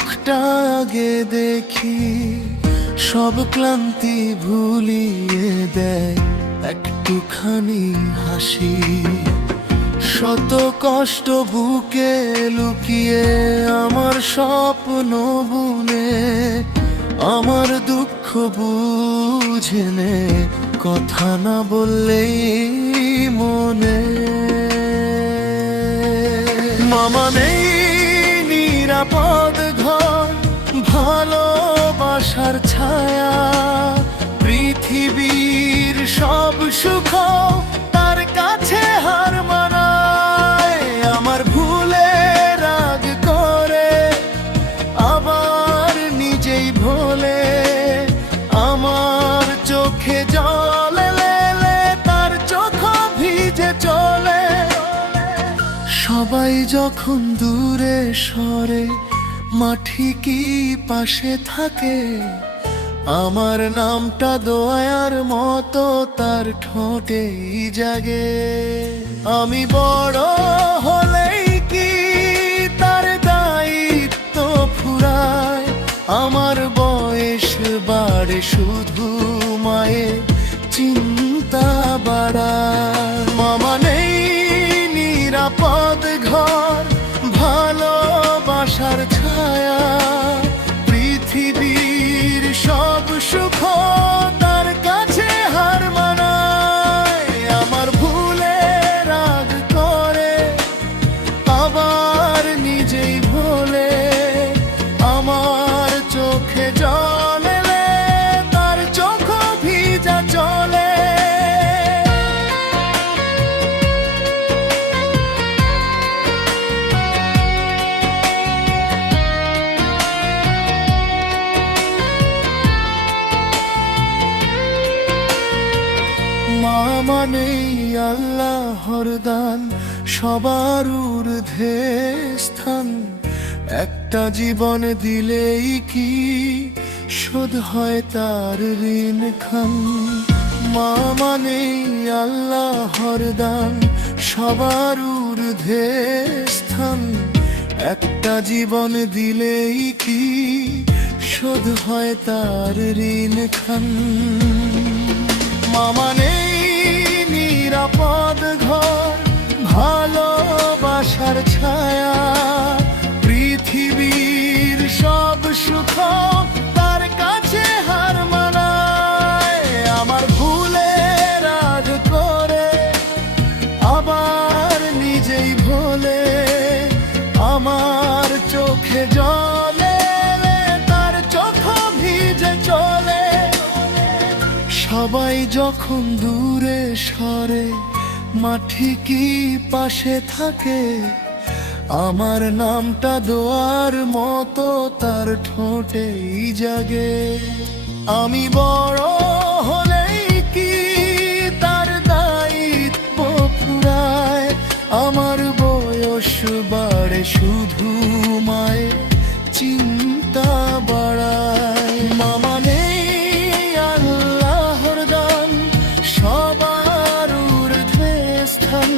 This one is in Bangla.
মুখটা আগে দেখি, সব ক্লান্তি ভুলিয়ে দেয় একটুখানি হাসি। শত কষ্ট বুকে লুকিয়ে আমার স্বপ্ন বুনে, আমার দুঃখ বুঝে নে, কথা না বললেই মনে। মামা নেই নিরাপদ ঘর, ভালোবাসার ছায়া, পৃথিবীর সব সুখ তার কাছে হার মানায়। আমার ভুলে রাগ করে আবার নিজেই ভোলে, আমার চোখে জল এলে তার চোখ ভিজে চলে। সবাই যখন দূরে সরে, মা ঠিকই পাশে থাকে, আমার নামটা দোয়ার মতো তার ঠোঁটেই জাগে। আমি বড় হলেই কি তার দায়িত্ব ফুরায়, আমার বয়স বাড়ে শুধু মায়ের চিন্তা বাড়ায়। মামা নেই নিরাপদ ঘর, ভালোবাসার ছায়া, পৃথিবীর সব সুখ তার কাছে হার মানায়। আমার ভুলে রাগ করে আবার নিজেই ভোলে, আমার চোখে জল এলে তার চোখ ভিজা চলে। মা মানেই আল্লাহর দান, সবার ঊর্ধ্বে স্থান, একটা জীবন দিলেই কি শোধ হয় তার ঋণ খান। মা মানেই আল্লাহর দান, সবার ঊর্ধ্বে স্থান, একটা জীবন দিলেই কি শোধ হয় তার ঋণ খান। মামা নেই নিরাপদ ঘর, ভালোবাসার ছায়া, পৃথিবীর সব সুখ তার কাছে হার মানায়। আমার ভুলে রাগ করে আবার নিজেই ভোলে, আমার চোখে জলে তার চোখ ভিজে চলে। সবাই যখন দূরে সরে, মা ঠিকই পাশে থাকে, আমার নামটা দোয়ার মতো তার ঠোঁটেই জাগে। আমি বড় হলেই কি তার দায়িত্ব ফুরায়, আমার বয়স বাড়ে শুধু মায়ের চিন্তা বাড়ায়। মামা নেই আল্লাহর দান, সবার ঊর্ধ্বে স্থান,